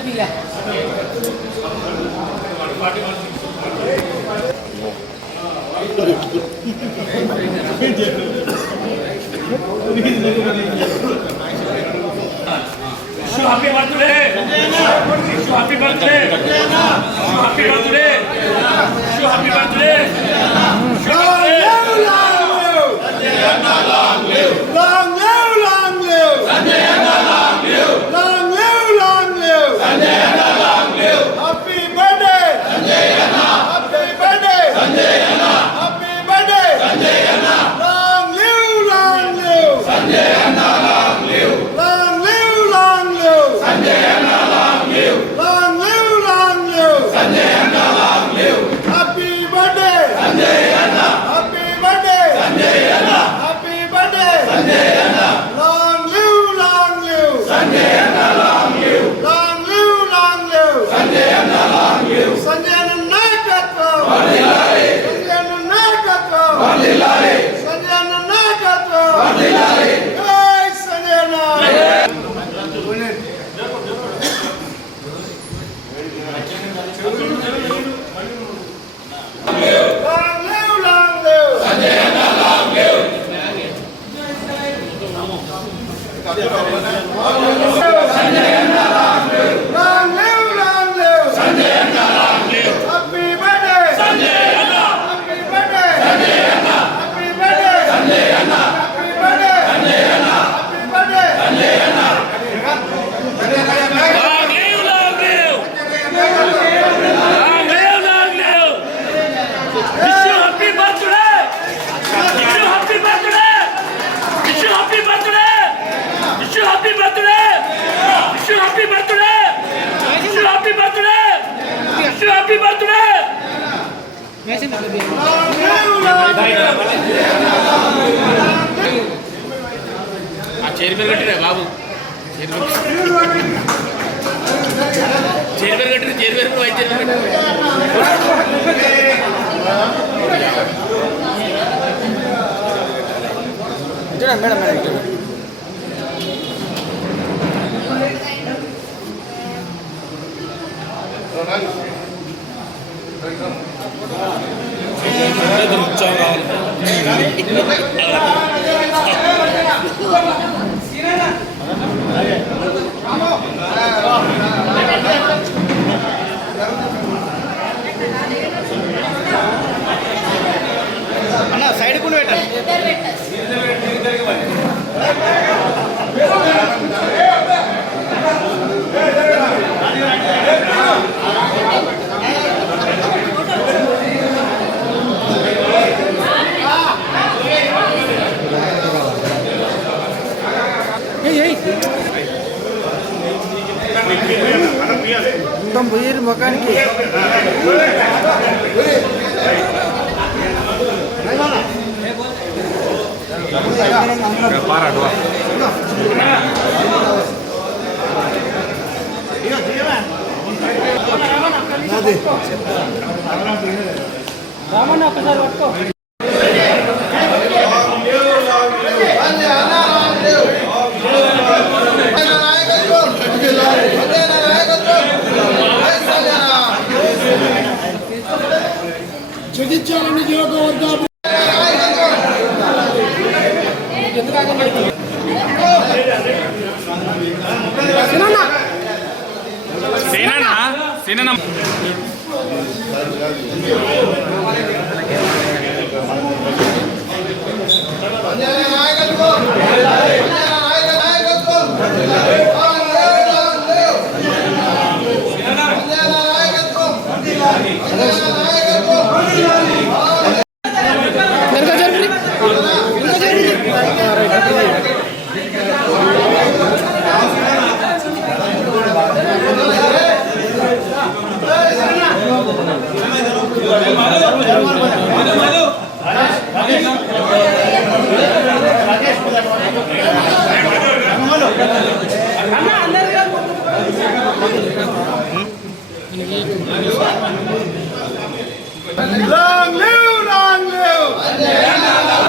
Happy birthday! Happy birthday! Happy birthday! Happy birthday! Long live! Long live! Long live! Long live! Long live! Long live! Long live! Happy birthday! Happy birthday! Happy birthday! Long live! Long live! Long live! Long live! Long live! Sanjay Anna long live! Long live! Long live! Sanjay Anna long live! Happy birthday! Sanjay Anna! Happy birthday! Sanjay Anna! Happy birthday! Sanjay Anna! Long live! Long live! Sanjay Anna long live! Long live! Long live! Sanjay Anna long live! Sanjay Anna నాయకత్వం వర్ధిల్లాలి! Sanjay Anna నాయకత్వం వర్ధిల్లాలి! Sanjay Anna నాయకత్వం వర్ధిల్లాలి! జై Sanjay Anna! Happy birthday! Chair पे cut रहे बाबू chair पे कट रहे चेयर पे वाइट चेयर पे मैडम मैडम అన్న సైడ్ కు పెట్టండి మొత్తం పోయారు ముఖానికి రామన్న ఒకసారి పట్టుకో జగిత్యాలని నియోజకవర్గం సేననా సేననా Long live, long live.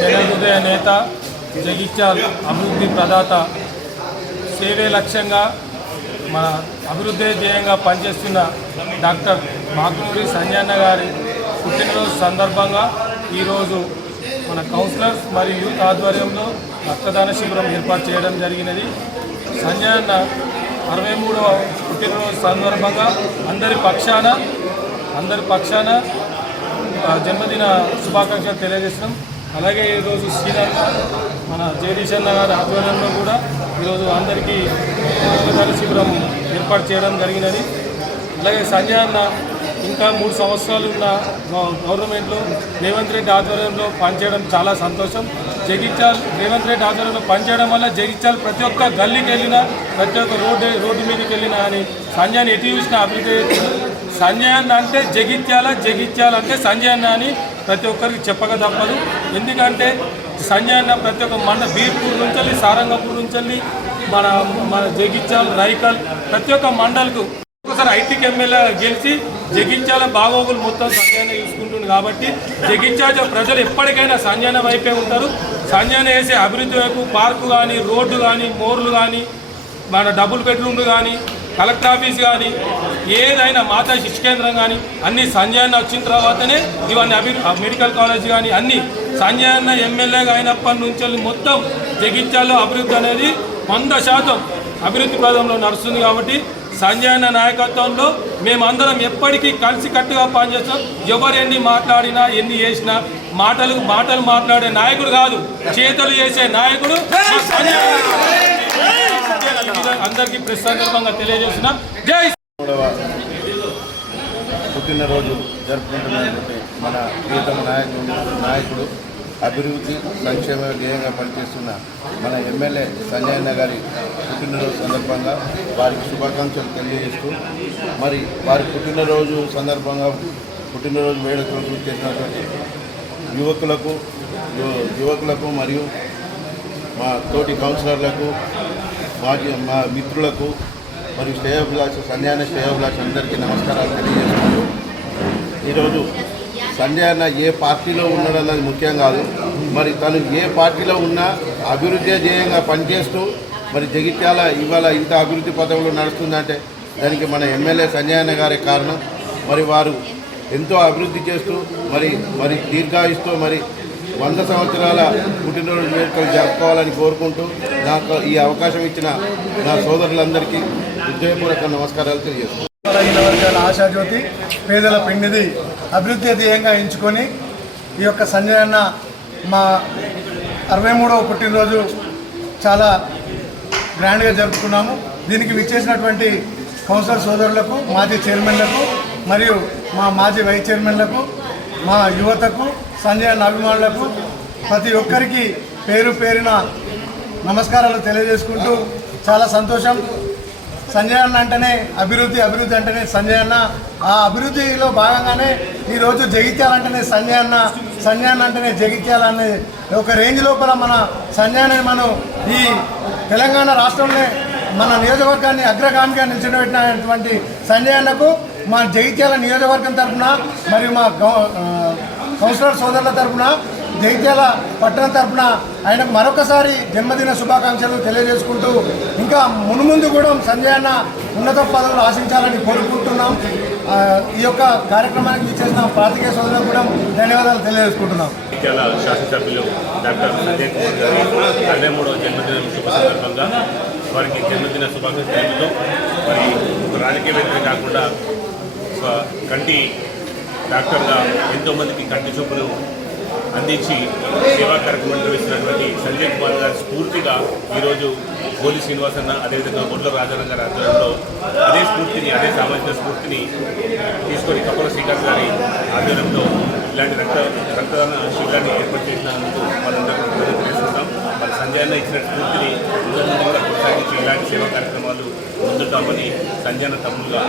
జనహృదయ నేత, జగిత్యాల అభివృద్ధి ప్రదాత, సేవే లక్ష్యంగా మన అభివృద్ధి ధ్యేయంగా పనిచేస్తున్న డాక్టర్ మాకునూరి సంజయన్న గారి పుట్టినరోజు సందర్భంగా ఈరోజు మన కౌన్సిలర్స్ మరియు యూత్ ఆధ్వర్యంలో రక్తదాన శిబిరం ఏర్పాటు చేయడం జరిగినది. సంజయన్న 63వ పుట్టినరోజు సందర్భంగా అందరి పక్షాన జన్మదిన శుభాకాంక్షలు తెలియజేస్తున్నాం. అలాగే ఈరోజు శ్రీనగర్ మన జగదీష్ అన్న గారి ఆధ్వర్యంలో కూడా ఈరోజు అందరికీ రక్తదాన శిబిరం ఏర్పాటు చేయడం జరిగినది. అలాగే సంజయ్ అన్న ఇంకా 3 సంవత్సరాలు ఉన్న గవర్నమెంట్లో రేవంత్ రెడ్డి ఆధ్వర్యంలో పనిచేయడం చాలా సంతోషం. జగిత్యాల రేవంత్ రెడ్డి ఆధ్వర్యంలో పనిచేయడం వల్ల జగిత్యాల ప్రతి ఒక్క గల్లీకి వెళ్ళినా, ప్రతి ఒక్క రోడ్డు మీదకి వెళ్ళినా కానీ సంజయ్ని ఎటు చూసినా అభివృద్ధి. సంజయ్ అన్న అంటే జగిత్యాల అంటే సంజయ్ అన్న అని ప్రతి ఒక్కరికి చెప్పక తప్పదు. ఎందుకంటే సంజయ్ అన్న ప్రతి ఒక్క బీర్పూర్ నుంచి వెళ్ళి, సారంగపూర్ నుంచి వెళ్ళి, మన జగిత్యాల, రైకల్ ప్రతి ఒక్క మండలకు ఒకసారి ఐటీకి ఎమ్మెల్యే గెలిచి జగిత్యాల బాగోగులు మొత్తం సంజయన చూసుకుంటుంది. కాబట్టి జగిత్యాల ప్రజలు ఎప్పటికైనా సంజయన వైపే ఉంటారు. సంజయన వేసే అభివృద్ధి వైపు పార్కు కానీ, రోడ్డు కానీ, మోర్లు కానీ, మన డబుల్ బెడ్రూమ్లు కానీ, కలెక్టర్ ఆఫీస్ కానీ, ఏదైనా మాతా శిశు కేంద్రం కానీ అన్నీ సంజయన్న వచ్చిన తర్వాతనే ఇవన్నీ మెడికల్ కాలేజ్ కానీ అన్నీ సంజయన్న ఎమ్మెల్యేగా అయినప్పటి నుంచి మొత్తం జగిత్యాలలో అభివృద్ధి అనేది 100% అభివృద్ధి పదంలో నడుస్తుంది. కాబట్టి సంజయ్ అన్న నాయకత్వంలో మేమందరం ఎప్పటికీ కలిసికట్టుగా పనిచేస్తాం. ఎవరు ఎన్ని మాట్లాడినా, ఎన్ని చేసినా మాటలు మాట్లాడే నాయకుడు కాదు, చేతలు చేసే నాయకుడు అందరికీ ప్రెస్ సందర్భంగా తెలియజేస్తున్నాం. జై. పుట్టినరోజు జరుపుకుంటున్నటువంటి మన ప్రియతమ నాయకుడు అభివృద్ధి సంక్షేమ ధ్యేయంగా పనిచేస్తున్న మన ఎమ్మెల్యే సంజయ్ అన్న గారి పుట్టినరోజు సందర్భంగా వారికి శుభాకాంక్షలు తెలియజేస్తూ, మరి వారి పుట్టినరోజు సందర్భంగా పుట్టినరోజు వేడుకలు చేసినటువంటి యువకులకు మరియు మా తోటి కౌన్సిలర్లకు, మా మిత్రులకు మరియు సంజయ్ అన్న శ్రేయోభిలాష అందరికీ నమస్కారాలు తెలియజేస్తున్నాను. ఈరోజు సంజయ్ అన్న ఏ పార్టీలో ఉన్నాడు అన్నది ముఖ్యం కాదు. మరి తను ఏ పార్టీలో ఉన్నా అభివృద్ధి ధ్యేయంగా పనిచేస్తూ మరి జగిత్యాల ఇవాళ ఇంత అభివృద్ధి పథంలో నడుస్తుందంటే దానికి మన ఎమ్మెల్యే సంజయ్ అన్న గారే కారణం. మరి వారు ఎంతో అభివృద్ధి చేస్తూ మరి దీర్ఘాయుస్తూ మరి 100 సంవత్సరాల పుట్టినరోజు వేడుకలు జరుపుకోవాలని కోరుకుంటూ నాకు ఈ అవకాశం ఇచ్చిన నా సోదరులందరికీ హృదయపూర్వక నమస్కారాలు తెలియజేస్తున్నాను. బలహీన వర్గాల ఆశాజ్యోతి, పేదల పెన్నిది అభివృద్ధి ధ్యేయంగా ఎంచుకొని ఈ యొక్క సంజయ్ అన్న మా 63వ పుట్టినరోజు చాలా గ్రాండ్గా జరుపుకున్నాము. దీనికి విచ్చేసినటువంటి కౌన్సిలర్ సోదరులకు, మాజీ చైర్మన్లకు మరియు మా మాజీ వైస్ చైర్మన్లకు, మా యువతకు, సంజయ్ అన్న అభిమానులకు ప్రతి ఒక్కరికి పేరు పేరున నమస్కారాలు తెలియజేసుకుంటూ చాలా సంతోషం. సంజయ్ అన్న అంటేనే అభివృద్ధి అంటేనే సంజయ్ అన్న. ఆ అభివృద్ధిలో భాగంగానే ఈరోజు జగిత్యాల అంటేనే సంజయ్ అన్న అంటేనే జగిత్యాల అనే ఒక రేంజ్ లోపల మన సంజయ్ అన్నని మనం ఈ తెలంగాణ రాష్ట్రంలో మన నియోజకవర్గాన్ని అగ్రగామిగా నిలిచిపెట్టినటువంటి సంజయ్ అన్నకు మా జగిత్యాల నియోజకవర్గం తరఫున మరియు మా కౌన్సిలర్ సోదరుల తరఫున, జగిత్యాల పట్టణం తరఫున ఆయనకు మరొకసారి జన్మదిన శుభాకాంక్షలు తెలియజేసుకుంటూ ఇంకా మున్ముందు కూడా సంజయ్ అన్న ఉన్నత పదవులు ఆశించాలని కోరుకుంటున్నాం. ఈ యొక్క కార్యక్రమానికి చేసిన పాత్రికేయ సోదరులకు కూడా ధన్యవాదాలు తెలియజేసుకుంటున్నాం. జగిత్యాల శాసనసభ్యులు డాక్టర్ సంజయ్ కుమార్ గారి 63వ జన్మదిన శుభ సందర్భంగా వారికి జన్మదిన శుభాకాంక్షలు. మరి రాజకీయవేత్తలు కాకుండా ఒక కంటి డాక్టర్గా ఎంతోమందికి కంటి చూపును అందించి సేవా కార్యక్రమం నిర్వహిస్తున్నటువంటి సంజయ్ కుమార్ గారి స్ఫూర్తిగా ఈరోజు గోలి శ్రీనివాసన్న, అదేవిధంగా ఒడ్ల రాజారాం గారి ఆధ్వర్యంలో అదే స్ఫూర్తిని, అదే సామాజిక స్ఫూర్తిని తీసుకొని కపల శ్రీకాంత్ గారి ఆధ్వర్యంలో ఇలాంటి రక్తదాన శిబిరాన్ని ఏర్పాటు చేసినందుకు వాళ్ళందరూ తెలుసుకుంటాం. మరి సంజయ్ అన్న ఇచ్చిన స్ఫూర్తిని కూడా కొనసాగించి ఇలాంటి సేవా కార్యక్రమాలు ముందుతామని సంజయ్ అన్న తమ్ముడుగా